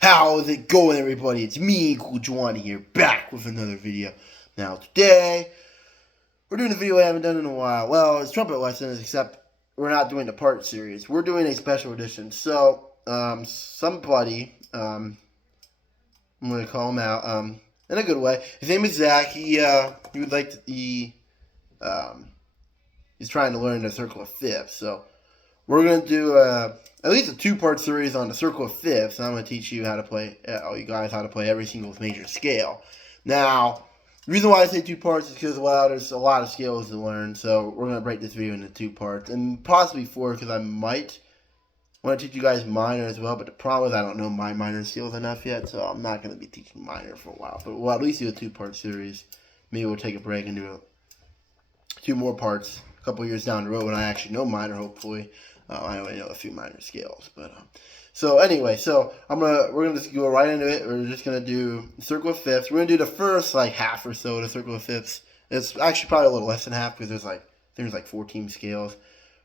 How's it going, everybody? It's me, Cool Juan here, back with another video. Now, today, we're doing a video I haven't done in a while. Well, it's trumpet lessons, except we're not doing the part series. We're doing a special edition. So, somebody, I'm going to call him out, in a good way. His name is Zach. He would like to, he's trying to learn the circle of fifths. So, we're going to do at least a two-part series on the circle of fifths, and I'm going to teach you how to play, all you guys, how to play every single major scale. Now, the reason why I say two parts is because, well, there's a lot of scales to learn, so we're going to break this video into two parts, and possibly four, because I might want to teach you guys minor as well, but the problem is I don't know my minor scales enough yet, so I'm not going to be teaching minor for a while, but we'll at least do a two-part series. Maybe we'll take a break and do two more parts a couple years down the road when I actually know minor, hopefully. I only know a few minor scales, but so anyway, so we're gonna just go right into it. We're just gonna do circle of fifths. We're gonna do the first like half or so of the circle of fifths. It's actually probably a little less than half because there's like 14 scales.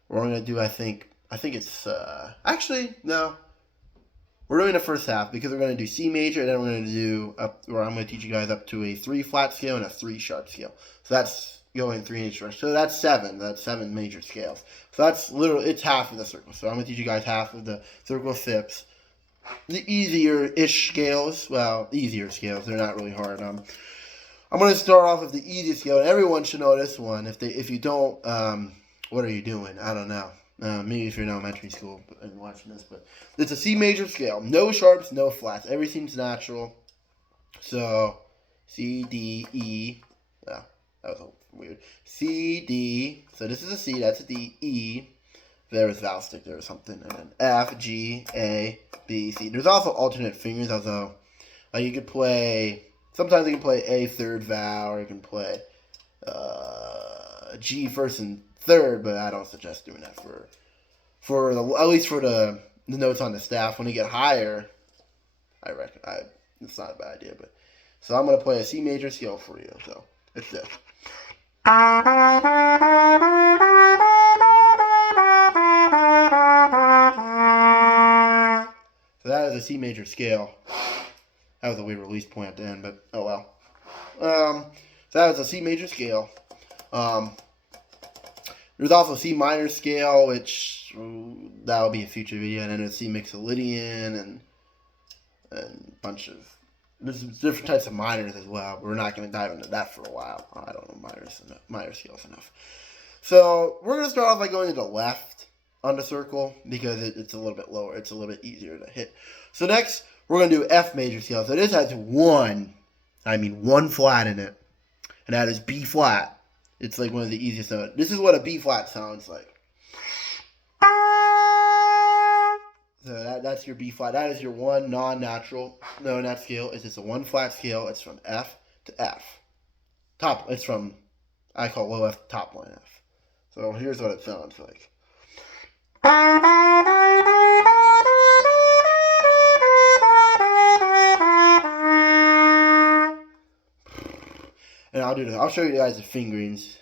We're gonna do I think it's actually no. We're doing the first half because we're gonna do C major and then we're gonna do I'm gonna teach you guys up to a 3 flat scale and a 3 sharp scale. So that's going 3 inch rush. So that's 7. That's 7 major scales. So that's literally, it's half of the circle. So I'm going to teach you guys half of the circle of fifths. The easier-ish scales, well, easier scales. They're not really hard. I'm going to start off with the easiest scale. And everyone should know this one. If you don't, what are you doing? I don't know. Maybe if you're in elementary school and watching this. But it's a C major scale. No sharps, no flats. Everything's natural. So, C, D, E. Yeah, that was weird. C, D. So this is a C, that's a D, E. There's vowel stick there or something. And then F, G, A, B, C. There's also alternate fingers, although you could play, sometimes you can play A third vowel, or you can play G first and third, but I don't suggest doing that at least for the notes on the staff. When you get higher, I reckon it's not a bad idea. But so I'm gonna play a C major scale for you. So it's this. So that is a C major scale. That was a weird release point at the end, but oh well. So that was a C major scale. There's also a C minor scale, which that'll be a future video, and then there's C mixolydian and a bunch of. There's different types of minors as well, but we're not going to dive into that for a while. I don't know minor scales enough. So we're going to start off by going to the left on the circle because it's a little bit lower. It's a little bit easier to hit. So next, we're going to do F major scale. So this has one flat in it, and that is B flat. It's like one of the easiest notes. This is what a B flat sounds like. So that's your B flat. That is your one non-natural note in that scale. It's just a 1 flat scale. It's from F to F. It's from, I call low F top line F. So here's what it sounds like. And I'll show you guys the fingerings.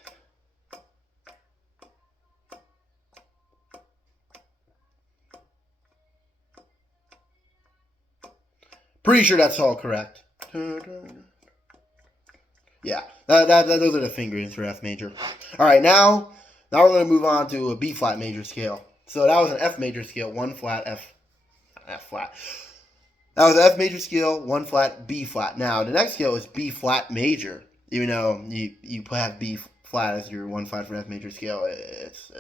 Pretty sure that's all correct. Yeah, those are the fingerings for F major. All right, now we're going to move on to a B flat major scale. So that was an F major scale, 1 flat, F flat. That was an F major scale, 1 flat, B flat. Now the next scale is B flat major. Even though you have B flat as your 1 flat for F major scale,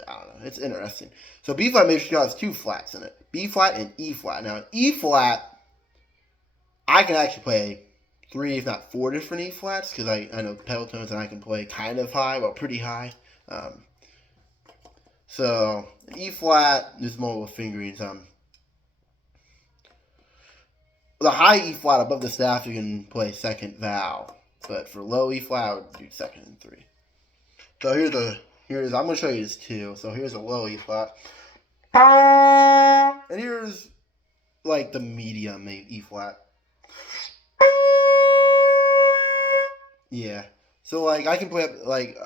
I don't know, it's interesting. So B flat major scale has 2 flats in it, B flat and E flat. Now E flat, I can actually play 3, if not 4 different E flats because I know pedal tones and I can play kind of high, well, pretty high. So E flat, there's multiple fingerings. The high E flat above the staff, you can play second vowel, but for low E flat, I would do second and 3. So I'm gonna show you this too. So here's a low E flat, and here's like the medium E flat. Yeah, so like I can play up like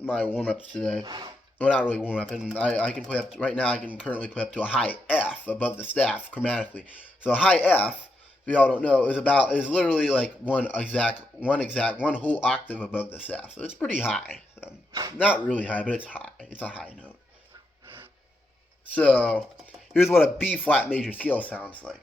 my warm-ups today. Well, not really warm-up, and I can play up right now. I can currently play up to a high F above the staff chromatically. So a high F if y'all don't know, is literally like one whole octave above this F. So it's pretty high. So, not really high, but it's high. It's a high note. So here's what a B flat major scale sounds like.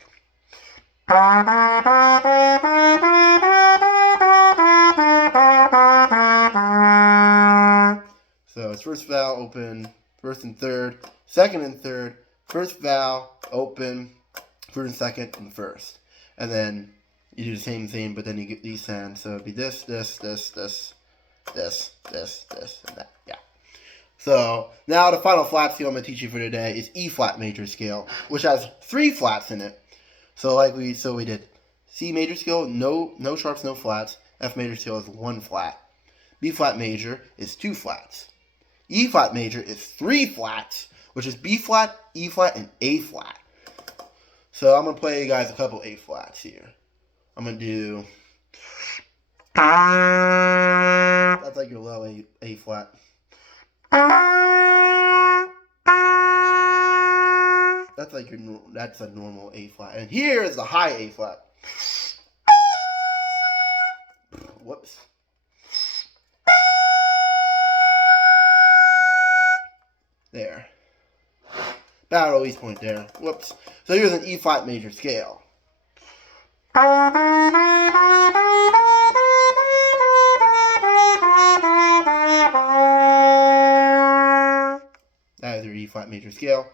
So it's first vowel, open, first and third, second and third, first vowel, open, first and second, and first. And then you do the same thing, but then you get these sounds. So it'd be this, this, and that. Yeah. So now the final flat scale I'm going to teach you for today is E flat major scale, which has 3 flats in it. So we did C major scale, no sharps, no flats. F major scale is 1 flat. B flat major is 2 flats. E flat major is 3 flats, which is B flat, E flat, and A flat. So I'm going to play you guys a couple A flats here. I'm going to do... That's like your low A flat. That's a normal A flat. And here is the high A flat. Whoops. There. About release point there. Whoops. So here's an E flat major scale. That is your E flat major scale.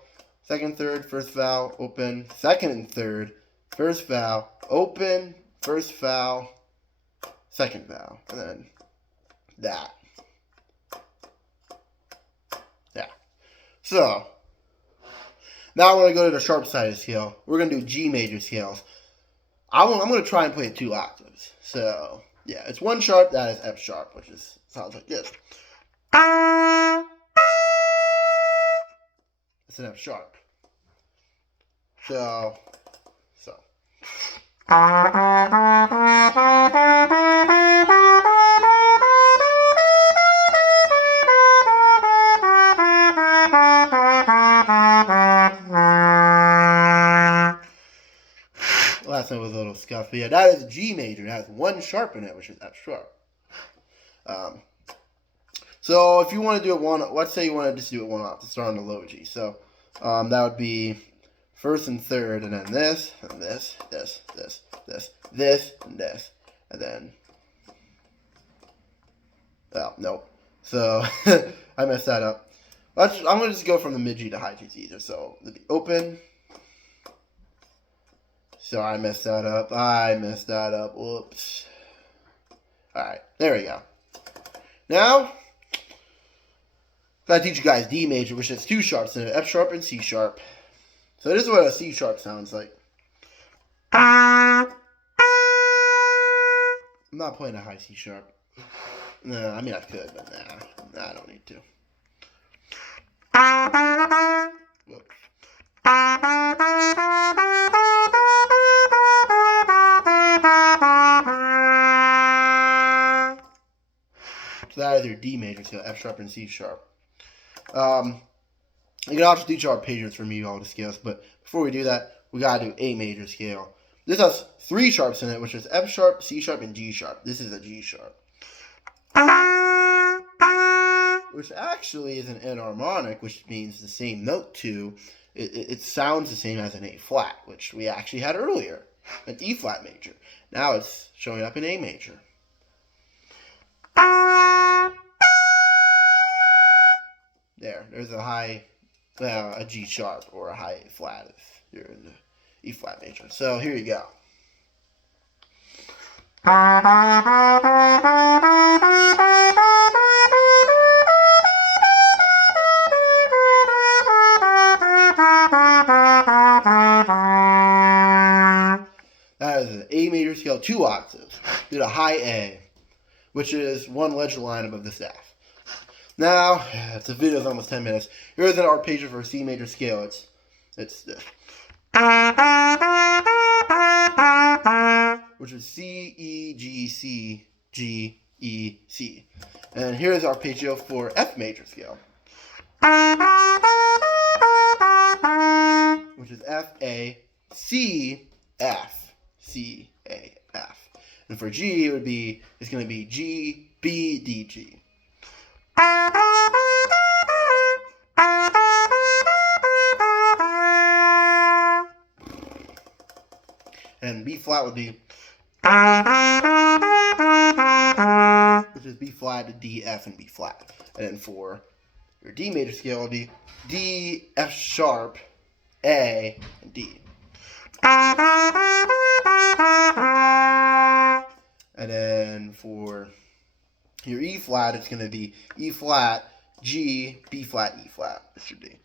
Second, third, first vowel, open. Second and third, first vowel, open, first vowel, second vowel, and then that. Yeah. So now we're going to go to the sharp side of the scale. We're going to do G major scales. I'm going to try and play it 2 octaves. So yeah, it's 1 sharp. That is F sharp, which sounds like this. It's an F sharp. So. Last note was a little scuffed, but yeah, that is G major. It has 1 sharp in it, which is F sharp. So if you want to do it let's say you want to just do it 1 octave to start on the low G. So that would be first and third, and then this, and this, and this, and then, well, nope. So I messed that up. I'm going to just go from the mid G to high G. It's easier. So it'd be open. So I messed that up. Whoops. Alright, there we go. Now, gotta teach you guys D major, which has 2 sharps in it, F sharp and C sharp. So this is what a C sharp sounds like. I'm not playing a high C sharp. No, I mean I could, but nah, I don't need to. Whoops. So that is your D major scale, F sharp and C sharp. You can also teach our patrons from me all the scales, but before we do that, we gotta do A major scale. This has 3 sharps in it, which is F sharp, C sharp, and G sharp. This is a G sharp, which actually is an enharmonic, which means the same note too. It sounds the same as an A flat, which we actually had earlier, an E flat major. Now it's showing up in A major. There's a high, a G sharp or a high A flat if you're in the E flat major. So here you go. That is an A major scale, 2 octaves. Did a high A, which is 1 ledger line above the staff. Now, the video is almost 10 minutes. Here's an arpeggio for a C major scale. It's this. Which is C, E, G, C, G, E, C. And here's arpeggio for F major scale. Which is F, A, C, F, C, A, F. And for G, it's going to be G, B, D, G. And B flat would be, which is B flat to D, F, and B flat. And then for your D major scale would be D, F sharp, A, and D. And then for your E flat, it's going to be E flat, G, B flat, E flat. This should be.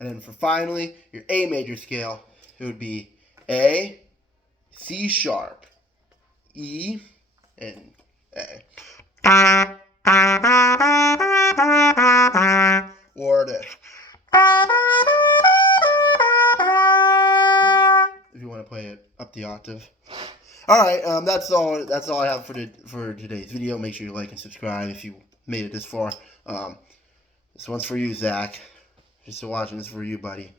And then for finally, your A major scale, it would be A, C sharp, E, and A. Or this. If you want to play it up the octave. Alright, that's all I have for today's video. Make sure you like and subscribe if you made it this far. This one's for you, Zach. Just still watching, this for you, buddy.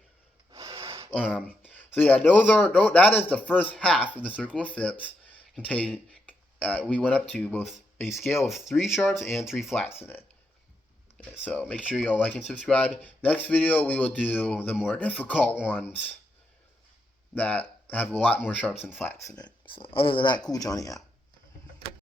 So yeah, that is the first half of the circle of fifths. We went up to both a scale of 3 sharps and 3 flats in it. So make sure y'all like and subscribe. Next video, we will do the more difficult ones that have a lot more sharps and flats in it. So other than that, cool Johnny out.